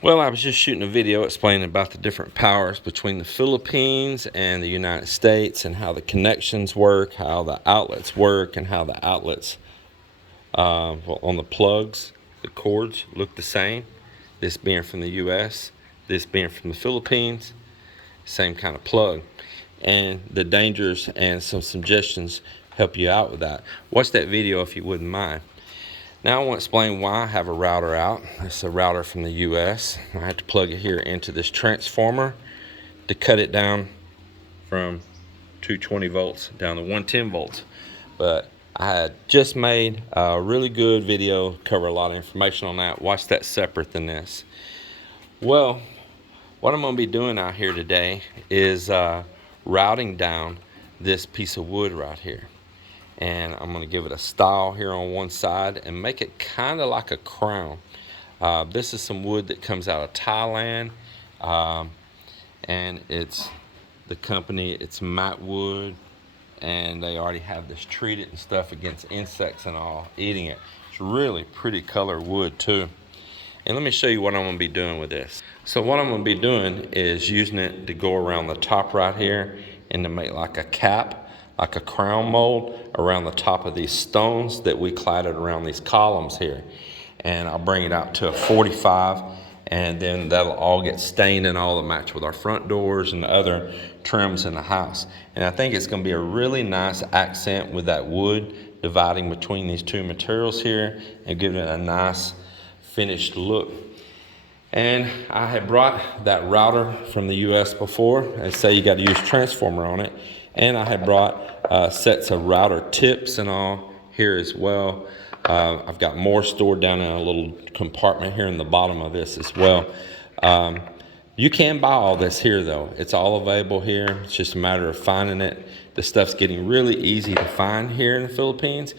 Well, I was just shooting a video explaining about the different powers between the Philippines and the United States and how the connections work, how the outlets work, and how the outlets on the plugs, the cords look the same. This being from the US, this being from the Philippines, same kind of plug. And the dangers and some suggestions help you out with that. Watch that video if you wouldn't mind. Now I want to explain why I have a router out. It's a router from the US. I had to plug it here into this transformer to cut it down from 220 volts down to 110 volts. But I had just made a really good video, cover a lot of information on that. Watch that separate than this. Well, what I'm going to be doing out here today is routing down this piece of wood right here. And I'm going to give it a style here on one side and make it kind of like a crown. This is some wood that comes out of Thailand, and it's the company, it's Matte Wood, and they already have this treated and stuff against insects and all eating it. It's really pretty color wood too. And let me show you what I'm going to be doing with this. So what I'm going to be doing is using it to go around the top right here and to make like a cap, like a crown mold around the top of these stones that we cladded around these columns here. And I'll bring it out to a 45, and then that'll all get stained and all to match with our front doors and other trims in the house. And I think it's going to be a really nice accent with that wood dividing between these two materials here and giving it a nice finished look. And I had brought that router from the US before, and say you got to use transformer on it. And I had brought sets of router tips and all here as well. I've got more stored down in a little compartment here in the bottom of this as well. You can buy all this here though. It's all available here. It's just a matter of finding it. The stuff's getting really easy to find here in the Philippines.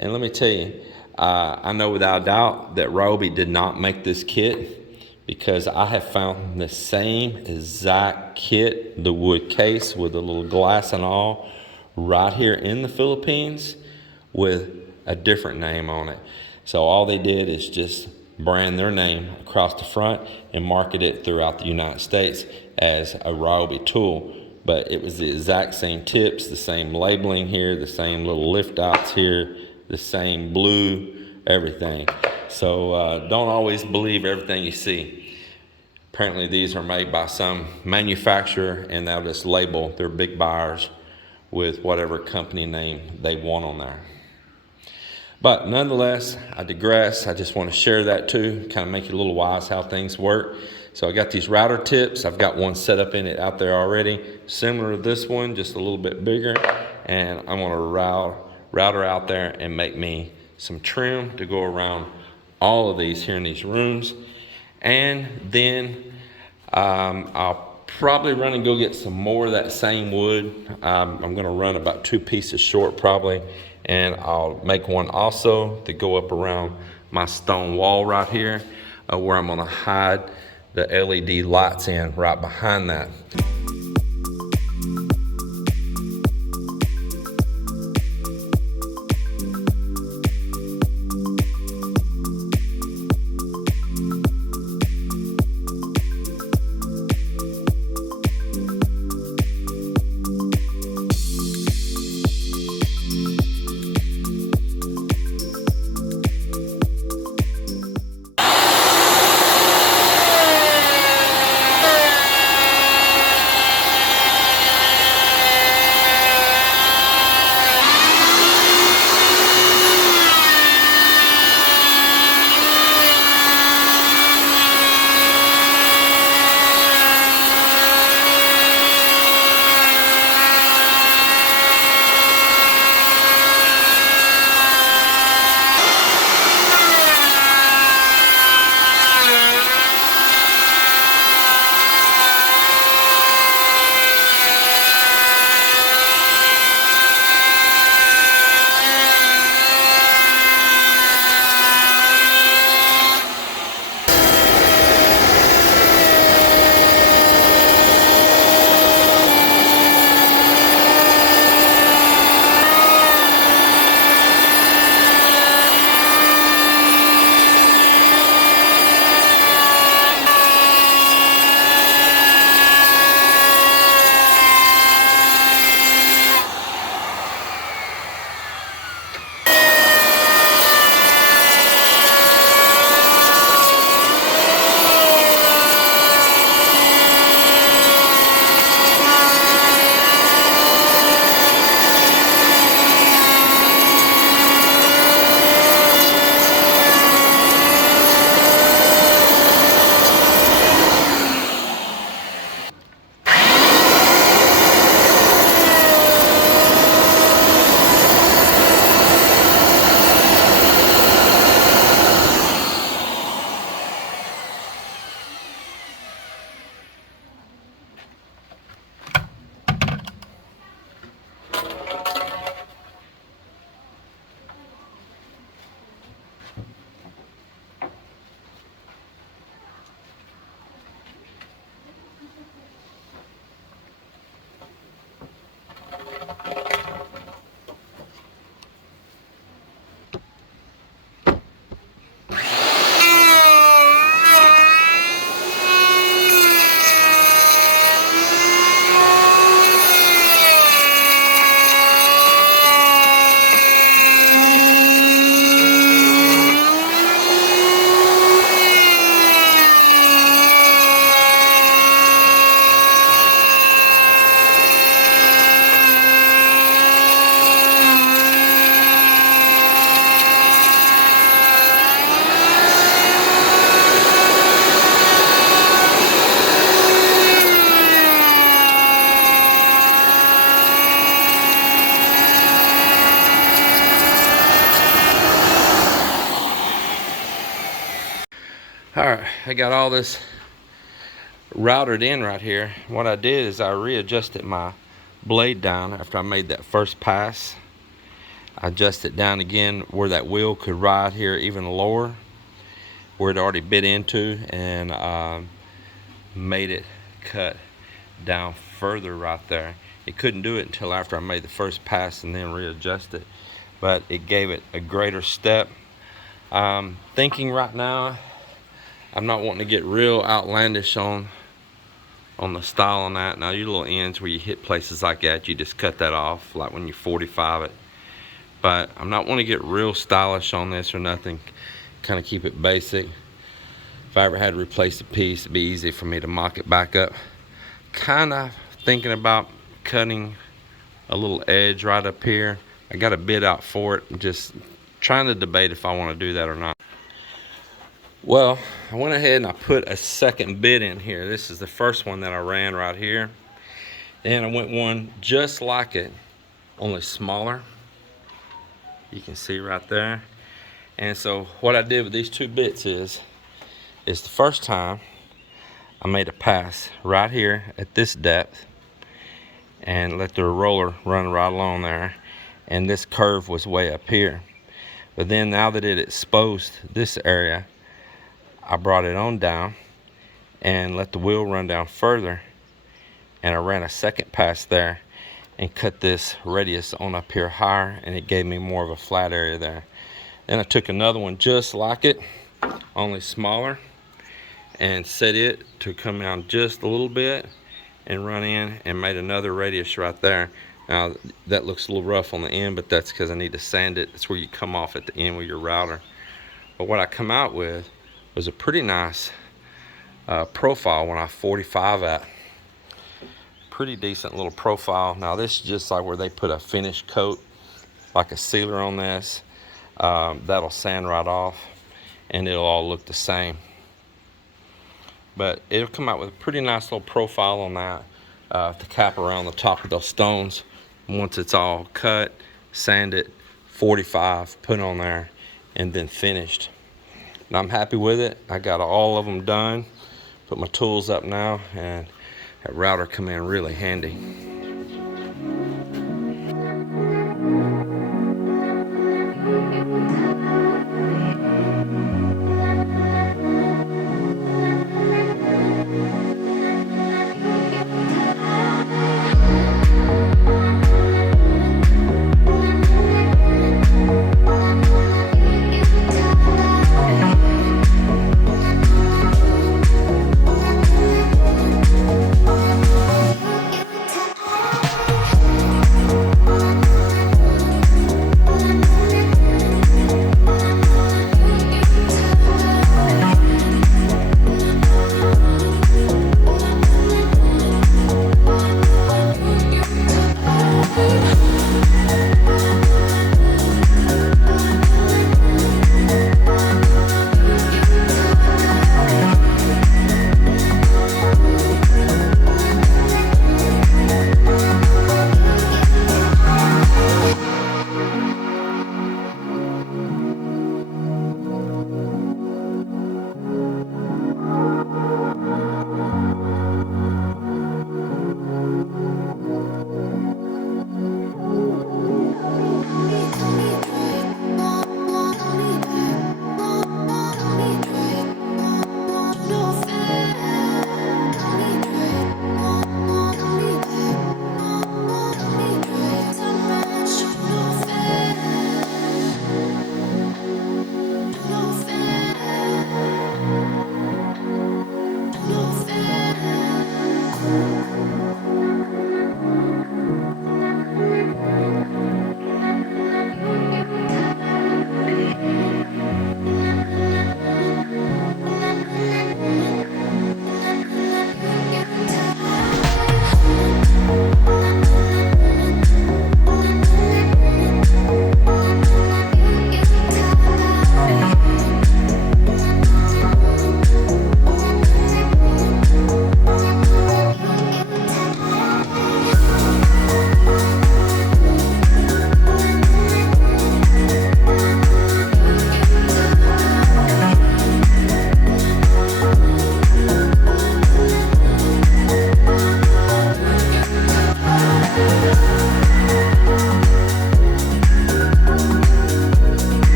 And let me tell you, I know without a doubt that Ryobi did not make this kit, because I have found the same exact kit, the wood case with the little glass and all, right here in the Philippines with a different name on it. So all they did is just brand their name across the front and market it throughout the United States as a Ryobi tool. But it was the exact same tips, the same labeling here, the same little lift outs here, the same blue, everything. So don't always believe everything you see. Apparently these are made by some manufacturer, and they'll just label their big buyers with whatever company name they want on there. But nonetheless, I digress. I just want to share that too, kind of make you a little wise how things work. So I got these router tips. I've got one set up in it out there already, similar to this one, just a little bit bigger. And I'm going to router out there and make me some trim to go around all of these here in these rooms. And then I'll probably run and go get some more of that same wood. I'm going to run about 2 pieces short probably, and I'll make one also to go up around my stone wall right here, where I'm going to hide the LED lights in right behind that. I got all this routed in right here. What I did is I readjusted my blade down after I made that first pass. I adjusted it down again where that wheel could ride here even lower, where it already bit into, and made it cut down further right there. It couldn't do it until after I made the first pass and then readjust it, but it gave it a greater step. Thinking right now, I'm not wanting to get real outlandish on the style on that. Now your little ends where you hit places like that, you just cut that off like when you 45 it. But I'm not wanting to get real stylish on this or nothing. Kind of keep it basic. If I ever had to replace a piece, it'd be easy for me to mock it back up. Kind of thinking about cutting a little edge right up here. I got a bit out for it, just trying to debate if I want to do that or not. Well, I went ahead and I put a second bit in here. This is the first one that I ran right here. Then I went one just like it, only smaller. You can see right there. And so what I did with these two bits is the first time I made a pass right here at this depth and let the roller run right along there, and this curve was way up here. But then now that it exposed this area, I brought it on down and let the wheel run down further, and I ran a second pass there and cut this radius on up here higher, and it gave me more of a flat area there. Then I took another one just like it, only smaller, and set it to come down just a little bit and run in and made another radius right there. Now that looks a little rough on the end, but that's because I need to sand it. It's where you come off at the end with your router. But what I come out with was a pretty nice profile when I 45 at. Pretty decent little profile. Now this is just like where they put a finish coat, like a sealer on this. That'll sand right off and it'll all look the same. But it'll come out with a pretty nice little profile on that to cap around the top of those stones. Once it's all cut, sanded, 45, put on there, and then finished. And I'm happy with it. I got all of them done. Put my tools up now, and that router come in really handy.